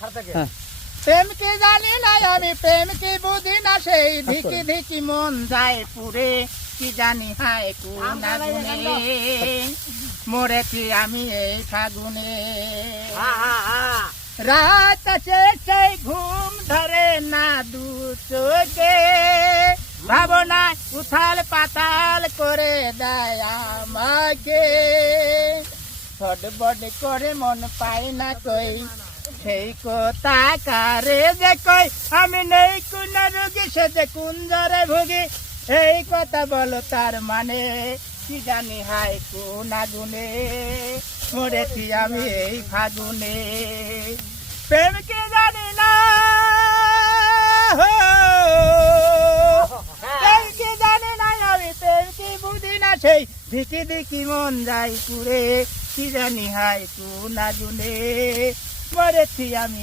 হ্যাঁ। প্রেম কি জানি না আমি, প্রেম কি বুঝি না, সেই ধিকি ধিকি মন যায় পুরে, কি জানি হায় কোন আগুনে মরেছি আমি এই ফাগুনে। রাত আছে সেই ঘুম ধরে না দু চোখে, ভাবনা উথাল পাতাল করে দেয় আমাকে। ফটবট করে মন পাই না কই, সেই কথা কারে যে কই, আমি নেই কোন রোগী সে যে কোন জ্বরে ভুগি, এই কথা বলো তার মানে, কি জানি হায় কোন আগুনে মরেছি আমি এই ফাগুনে। প্রেম কি জানি না হো, প্রেম কি জানি না আমি, প্রেম কি বুঝি না, সেই দিকি দিকি মন যায় পুরে, কি জানি হায় কোন আগুনে মরেছি আমি।